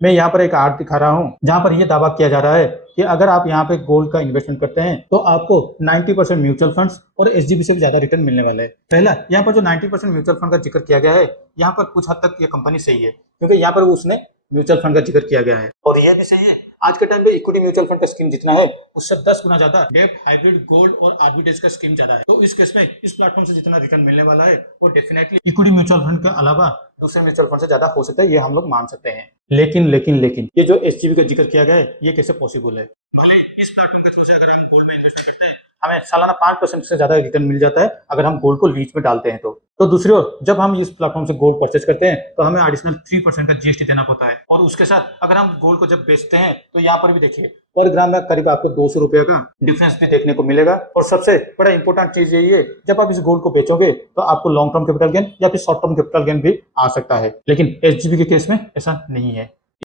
मैं यहाँ पर एक आर्ट दिखा रहा हूँ जहाँ पर ये दावा किया जा रहा है कि अगर आप यहाँ पे गोल्ड का इन्वेस्टमेंट करते हैं तो आपको 90% म्यूचुअल फंड्स और एसजीबी से भी ज्यादा रिटर्न मिलने वाले हैं। पहला, यहाँ पर जो 90% म्यूचुअल फंड का जिक्र किया गया है, यहाँ पर कुछ हद तक ये कंपनी सही है, क्योंकि यहाँ पर उसने म्यूचुअल फंड का जिक्र किया गया है। और यह भी सही है, आज के टाइम पे इक्विटी म्यूचुअल फंड का स्कीम जितना है उससे 10 गुना ज्यादा डेब्ट, हाइब्रिड, गोल्ड और आर्बिट्रेज का स्कीम ज्यादा है। तो इस केस में इस प्लेटफॉर्म से जितना रिटर्न मिलने वाला है वो डेफिनेटली इक्विटी म्यूचुअल फंड के अलावा दूसरे म्यूचुअल फंड से ज्यादा हो सकता है, ये हम लोग मान सकते हैं। लेकिन ये जो एसजीबी का जिक्र किया गया है ये कैसे पॉसिबल है? भले इस प्लेटफॉर्म के थ्रू से अगर हम गोल्ड में इन्वेस्ट करते हैं हमें सालाना 5% से ज्यादा रिटर्न मिल जाता है अगर हम गोल्ड को लीज में डालते हैं तो दूसरी ओर जब हम इस प्लेटफॉर्म से गोल्ड परचेज करते हैं तो हमें एडिशनल 3% का जीएसटी देना पड़ता है। और उसके साथ अगर हम गोल्ड को जब बेचते हैं तो यहाँ पर भी देखिए पर ग्राम में करीब आपको 200 रुपए का डिफरेंस भी देखने को मिलेगा। और सबसे बड़ा इंपॉर्टेंट चीज यही है, जब आप इस गोल्ड को बेचोगे तो आपको लॉन्ग टर्म कैपिटल गेन या फिर शॉर्ट टर्म कैपिटल गेन भी आ सकता है, लेकिन एसजीबी के केस में ऐसा नहीं है।